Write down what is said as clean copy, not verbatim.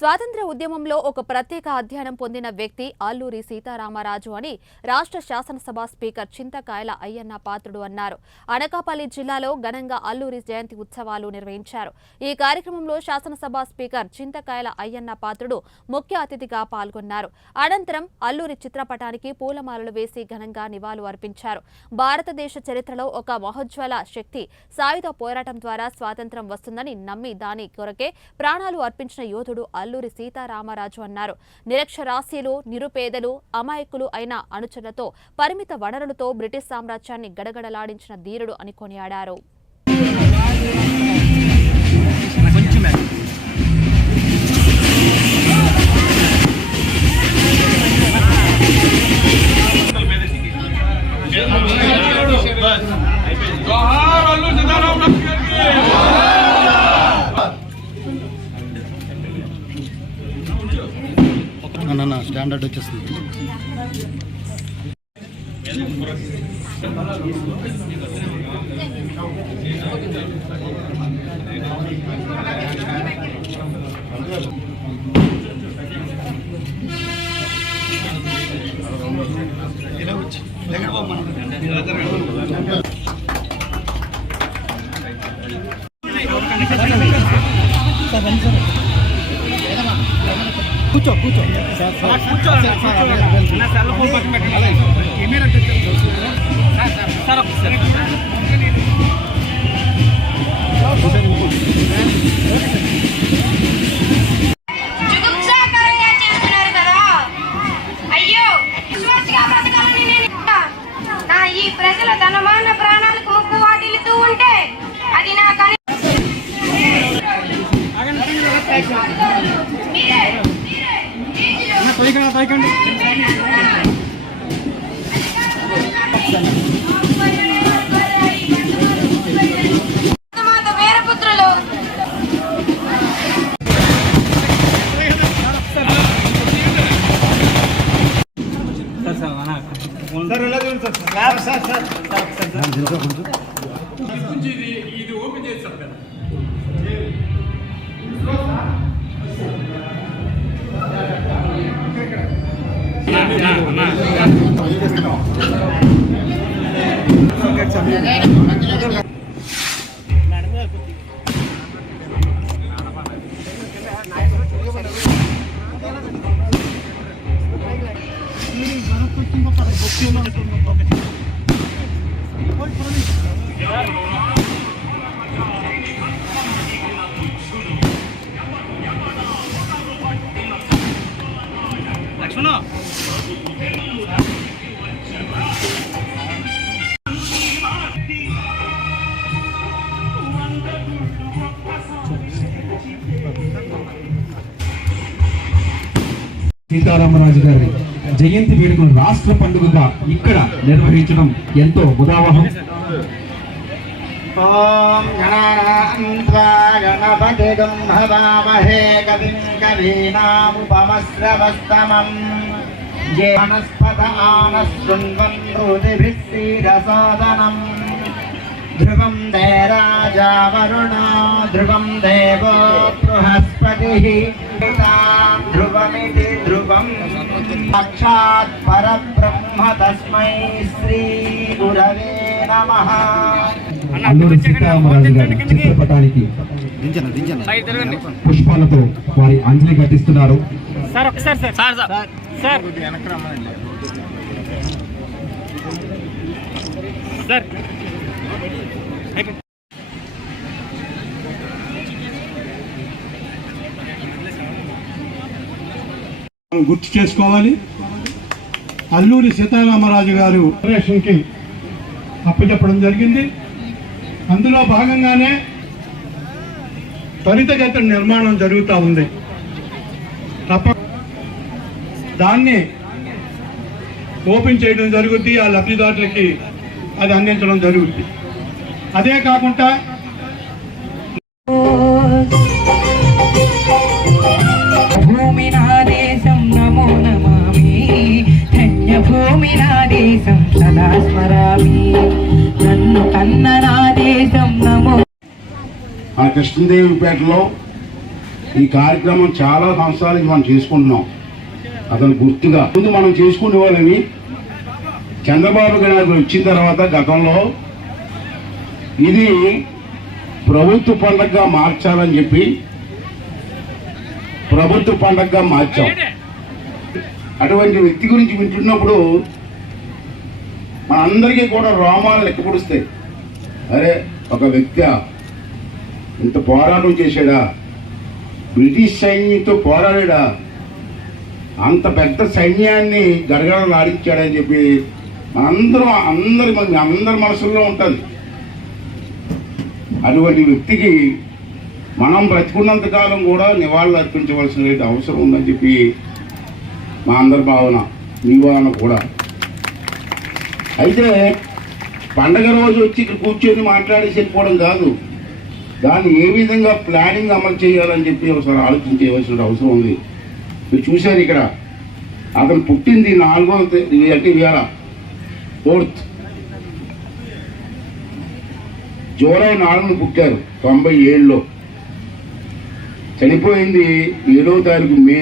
స్వాతంత్ర్య ఉద్యమంలో ఒక ప్రత్యేక అధ్యయనం పొందిన వ్యక్తి అల్లూరి సీతారామరాజు అని రాష్ట్ర శాసనసభ స్పీకర్ చింతకాయల అయ్యన్న పాత్రుడు అన్నారు. అనకాపల్లి జిల్లాలో ఘనంగా అల్లూరి జయంతి ఉత్సవాలు నిర్వహించారు. ఈ కార్యక్రమంలో శాసనసభ స్పీకర్ చింతకాయల అయ్యన్న పాత్రుడు ముఖ్య అతిథిగా పాల్గొన్నారు. అనంతరం అల్లూరి చిత్రపటానికి పూలమాలలు వేసి ఘనంగా నివాళులు అర్పించారు. భారతదేశ చరిత్రలో ఒక మహోజ్వల శక్తి సాయుధ పోరాటం ద్వారా స్వాతంత్ర్యం వస్తుందని నమ్మి దాని కొరకే ప్రాణాలు అర్పించిన యోధుడు అల్లూరి సీతారామరాజు అన్నారు. నిరక్షరాస్యులు, నిరుపేదలు, అమాయకులు అయిన అనుచరులతో పరిమిత వనరులతో బ్రిటిష్ సామ్రాజ్యాన్ని గడగడలాడించిన ధీరుడు అని కొనియాడారు. స్టాండర్డ్ వచ్చేస్తుంది. కూర్చో కూర్చో ఈ ప్రజల ధనమాన ప్రాణాలకు ముప్పు వాటిల్లుతూ ఉంటే అది నా వేరపుత్రులు ఇది ఓపెన్ చేస్తారు కదా. లక్ష్మణ సీతారామరాజు గారి జయంతి వేడుకను రాష్ట్ర పండుగగా ఇక్కడ నిర్వహించడం ఎంతో ఉదావహం. ఓం గణపతిగం భవామహే కవిం కవీనాముపమశ్రవస్తమం వనస్పత ఆనశృణ్వన్ రుదిభిః క్షీరసాదనం ధ్రువం దే రాజా వరుణో ధ్రువం దేవో బృహస్పతిః ధ్రువమితి ధ్రువం సాక్షాత్ పరబ్రహ్మ తస్మై శ్రీ గురవే నమః. అల్లూరి సీతారామరాజు గారి చిత్రపటానికి పుష్పాలతో వారి అంజలి ఘటిస్తున్నారు. గుర్తు చేసుకోవాలి. అల్లూరి సీతారామరాజు గారు ఫెడరేషన్కి అప్పచెప్పడం జరిగింది. అందులో భాగంగానే త్వరితగతిన నిర్మాణం జరుగుతూ ఉంది. దాన్ని ఓపెన్ చేయడం జరుగుద్ది. ఆ లబ్ధిదారులకి అది అందించడం జరుగుద్ది. అదే కాకుండా భూమి నా దేశం నమో నమామి, ధన్య భూమి నా దేశం సదా స్మరామి, నన్ను కన్న నా దేశం నమో. ఆ కృష్ణదేవిపేటలో ఈ కార్యక్రమం చాలా సంవత్సరాల నుంచి మనం చేసుకుంటున్నాం. అతను గుర్తుగా ముందు మనం చేసుకునే వాళ్ళని చంద్రబాబు గారు వచ్చిన తర్వాత గతంలో ఇది ప్రభుత్వ పండగగా మార్చాలని చెప్పి ప్రభుత్వ పండగగా మార్చాం. అటువంటి వ్యక్తి గురించి వింటున్నప్పుడు మనందరికీ కూడా రోమాలు లెక్కపొడుస్తాయి. అరే, ఒక వ్యక్తి ఇంత పోరాటం చేశాడా, బ్రిటిష్ సైన్యంతో పోరాడా, అంత పెద్ద సైన్యాన్ని గడగడలు ఆడించాడని చెప్పి అందరి మనసుల్లో ఉంటుంది. అటువంటి వ్యక్తికి మనం బ్రతికున్నంత కాలం కూడా నివాళులు అర్పించవలసిన అవసరం ఉందని చెప్పి మా అందరి భావన, మీ భావన కూడా. అయితే పండగ రోజు వచ్చి ఇక్కడ కూర్చొని మాట్లాడేసి వెళ్ళిపోవడం కాదు, దాన్ని ఏ విధంగా ప్లానింగ్ అమలు చేయాలని చెప్పి ఒకసారి ఆలోచించవలసిన అవసరం ఉంది. మీరు చూశారు ఇక్కడ అతను పుట్టింది 4వ తేదీ అంటే ఇవాళ 4th జూలై 4న పుట్టారు 97లో. చనిపోయింది 7వ తారీఖు మే